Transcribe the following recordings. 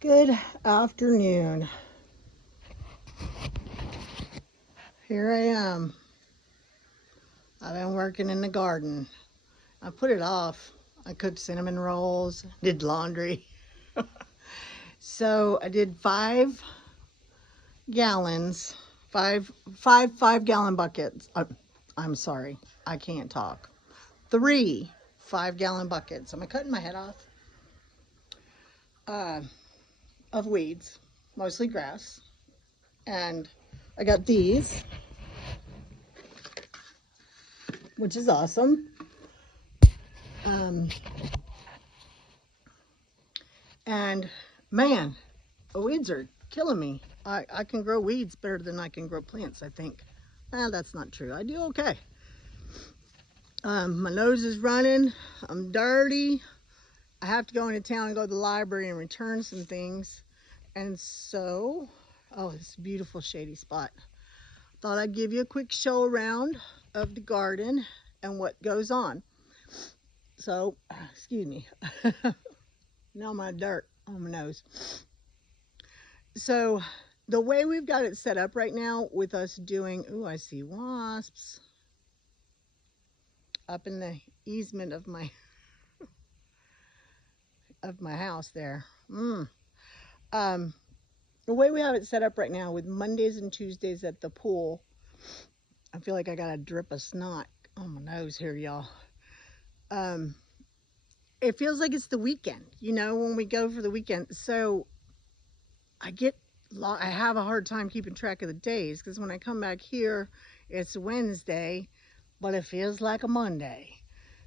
Good afternoon. Here I am. I've been working in the garden. I put it off. I cooked cinnamon rolls, did laundry. So I did 5 gallons, five gallon buckets. I'm sorry, I can't talk. 3 5-gallon buckets. Am I cutting my head off? Of weeds, mostly grass. And I got these, which is awesome. And man, weeds are killing me. I can grow weeds better than I can grow plants, I think. That's not true. I do okay. My nose is running. I'm dirty. I have to go into town and go to the library and return some things. And so, oh, it's a beautiful shady spot. Thought I'd give you a quick show around of the garden and what goes on. So, excuse me. Now my dirt on my nose. So the way we've got it set up right now with us doing, ooh, I see wasps up in the easement of my house there. The way we have it set up right now with Mondays and Tuesdays at the pool, I feel like I got a drip of snot on my nose here, y'all. It feels like it's the weekend, you know, when we go for the weekend. So I have a hard time keeping track of the days, because when I come back here, it's Wednesday, but it feels like a Monday.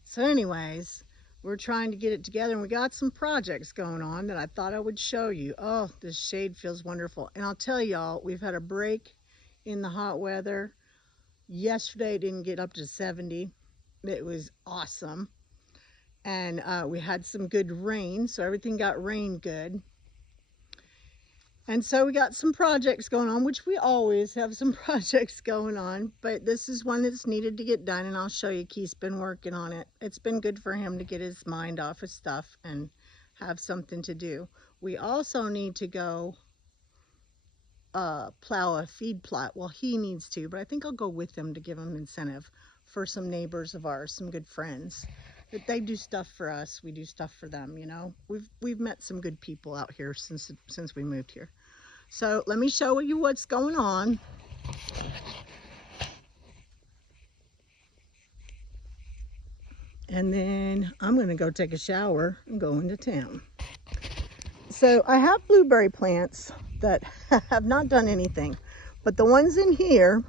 So anyways, we're trying to get it together, and we got some projects going on that I thought I would show you. Oh, this shade feels wonderful. And I'll tell y'all, we've had a break in the hot weather. Yesterday it didn't get up to 70. It was awesome. And we had some good rain, so everything got rained good. And so we got some projects going on, which we always have some projects going on, but this is one that's needed to get done, and I'll show you. Keith's been working on it. It's been good for him to get his mind off his stuff and have something to do. We also need to go plow a feed plot. Well, he needs to, but I think I'll go with him to give him incentive for some neighbors of ours, some good friends. That they do stuff for us, we do stuff for them, you know. We've met some good people out here since we moved here. So let me show you what's going on. And then I'm gonna go take a shower and go into town. So I have blueberry plants that have not done anything, but the ones in here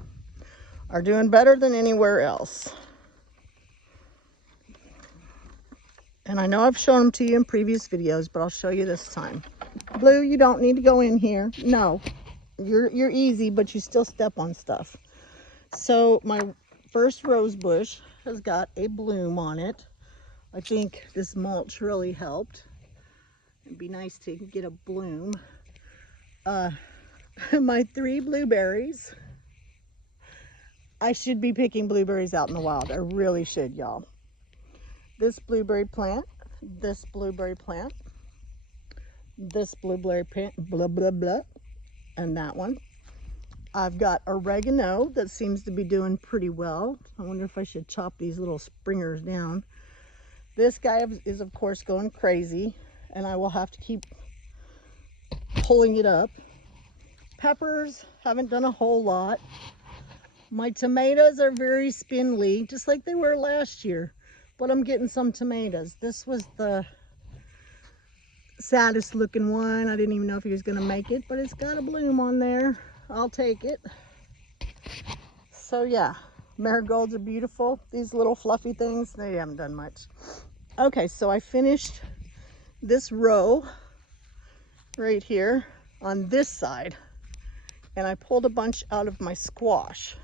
are doing better than anywhere else. And I know I've shown them to you in previous videos, but I'll show you this time. Blue, you don't need to go in here. No, you're easy, but you still step on stuff. So my first rose bush has got a bloom on it. I think this mulch really helped. It'd be nice to get a bloom. My 3 blueberries. I should be picking blueberries out in the wild. I really should, y'all. This blueberry plant, this blueberry plant, this blueberry plant, blah, blah, blah, and that one. I've got oregano that seems to be doing pretty well. I wonder if I should chop these little springers down. This guy is of course going crazy, and I will have to keep pulling it up. Peppers, haven't done a whole lot. My tomatoes are very spindly, just like they were last year. But I'm getting some tomatoes. This was the saddest looking one. I didn't even know if he was going to make it, but it's got a bloom on there. I'll take it. So yeah, marigolds are beautiful. These little fluffy things, they haven't done much. Okay, so I finished this row right here on this side, and I pulled a bunch out of my squash,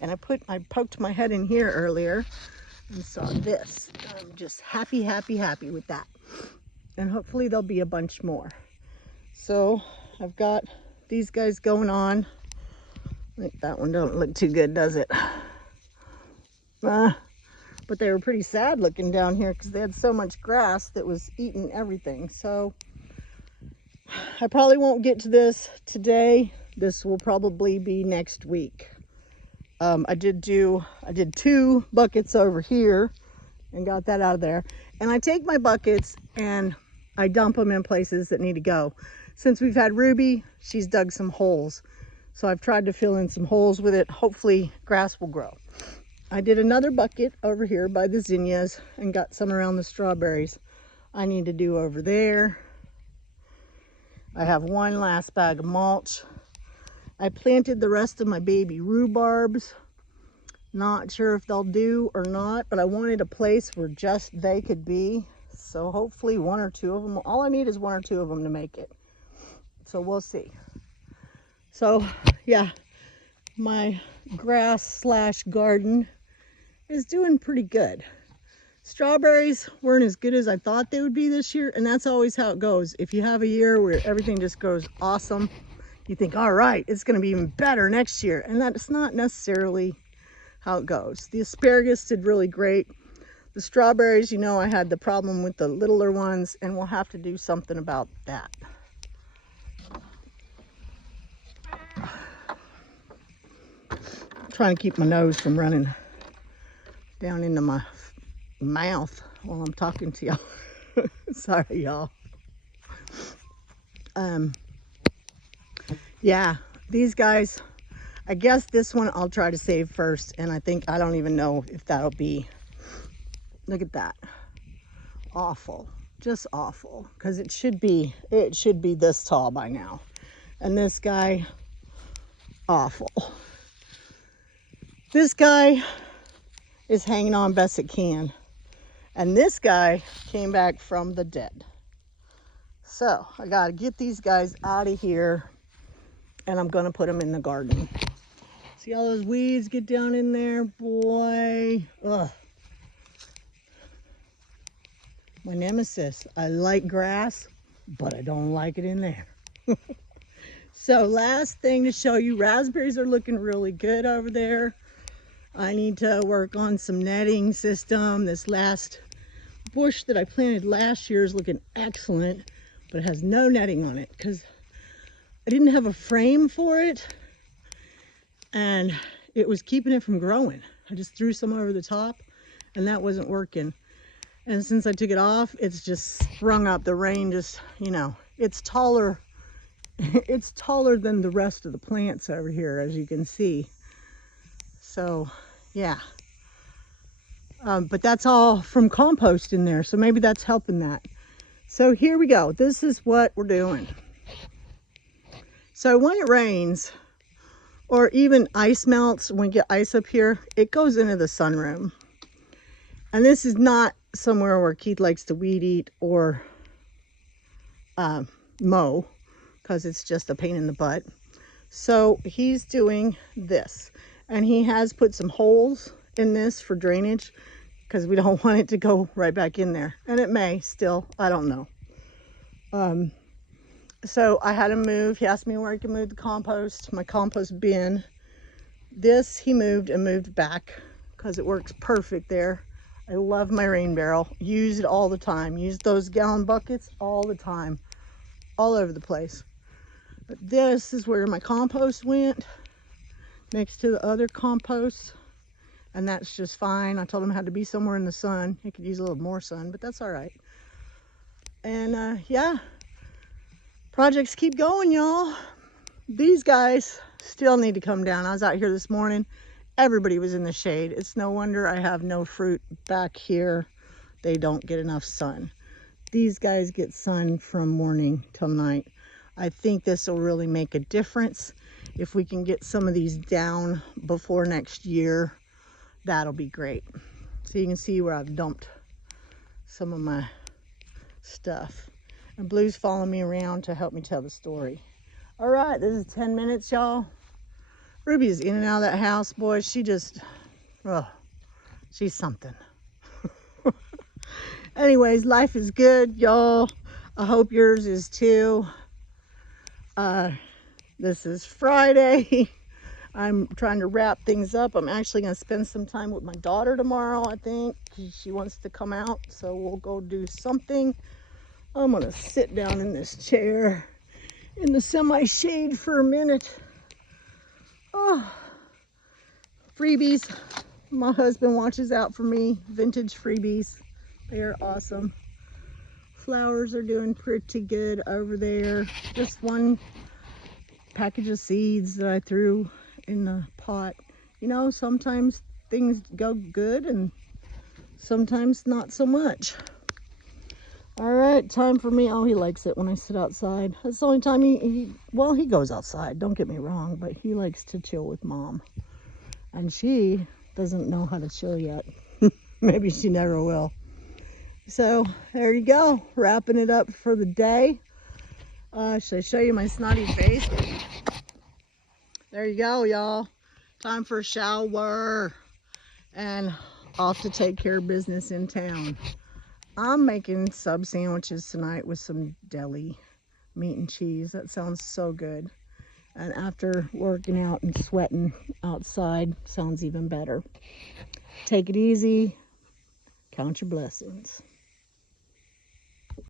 and I poked my head in here earlier and saw this. I'm just happy with that. And hopefully there'll be a bunch more. So I've got these guys going on. That one don't look too good, does it? But they were pretty sad looking down here because they had so much grass that was eating everything. So I probably won't get to this today. This will probably be next week. I did 2 buckets over here and got that out of there. And I take my buckets and I dump them in places that need to go. Since we've had Ruby, she's dug some holes. So I've tried to fill in some holes with it. Hopefully grass will grow. I did another bucket over here by the zinnias and got some around the strawberries. I need to do over there. I have 1 last bag of mulch. I planted the rest of my baby rhubarbs. Not sure if they'll do or not, but I wanted a place where just they could be. So hopefully 1 or 2 of them, all I need is 1 or 2 of them to make it. So we'll see. So yeah, my grass / garden is doing pretty good. Strawberries weren't as good as I thought they would be this year, and that's always how it goes. If you have a year where everything just goes awesome, you think, all right, it's going to be even better next year, and that's not necessarily how it goes. The asparagus did really great. The strawberries, you know, I had the problem with the littler ones, and we'll have to do something about that. I'm trying to keep my nose from running down into my mouth while I'm talking to y'all. Sorry, y'all. Yeah, these guys, I guess this one I'll try to save first, and I don't even know if that'll be, look at that, awful, just awful, because it should be this tall by now. And this guy, awful. This guy is hanging on best it can, and this guy came back from the dead. So I gotta get these guys out of here, and I'm gonna put them in the garden. See all those weeds get down in there, boy. Ugh. My nemesis. I like grass, but I don't like it in there. So last thing to show you, raspberries are looking really good over there. I need to work on some netting system. This last bush that I planted last year is looking excellent, but it has no netting on it because I didn't have a frame for it, and it was keeping it from growing. I just threw some over the top, and that wasn't working. And since I took it off, it's just sprung up. The rain just, you know, it's taller. It's taller than the rest of the plants over here, as you can see. So, yeah. But that's all from compost in there, so maybe that's helping that. So here we go. This is what we're doing. So when it rains, or even ice melts, when we get ice up here, it goes into the sunroom. And this is not somewhere where Keith likes to weed eat or mow, because it's just a pain in the butt. So he's doing this, and he has put some holes in this for drainage because we don't want it to go right back in there, and it may still, I don't know. So I had him move. He asked me where I could move the compost, my compost bin. This he moved and moved back because it works perfect there. I love my rain barrel. Use it all the time. Use those gallon buckets all the time, all over the place. But this is where my compost went, next to the other compost, and that's just fine. I told him it had to be somewhere in the sun. He could use a little more sun, but that's all right. And yeah, projects keep going, y'all. These guys still need to come down. I was out here this morning. Everybody was in the shade. It's no wonder I have no fruit back here. They don't get enough sun. These guys get sun from morning till night. I think this will really make a difference. If we can get some of these down before next year, that'll be great. So you can see where I've dumped some of my stuff. And Blue's following me around to help me tell the story. All right, this is 10 minutes, y'all. Ruby is in and out of that house, boy. She just, oh, she's something. Anyways, life is good, y'all. I hope yours is too. This is Friday. I'm trying to wrap things up. I'm actually going to spend some time with my daughter tomorrow, I think. She wants to come out, so we'll go do something. I'm going to sit down in this chair in the semi-shade for a minute. Oh, freebies. My husband watches out for me. Vintage freebies. They are awesome. Flowers are doing pretty good over there. Just one package of seeds that I threw in the pot. You know, sometimes things go good and sometimes not so much. All right, time for me. Oh, he likes it when I sit outside. That's the only time well, he goes outside, don't get me wrong, but he likes to chill with Mom. And she doesn't know how to chill yet. Maybe she never will. So there you go, wrapping it up for the day. Should I show you my snotty face? There you go, y'all. Time for a shower and off to take care of business in town. I'm making sub sandwiches tonight with some deli meat and cheese. That sounds so good. And after working out and sweating outside, sounds even better. Take it easy. Count your blessings.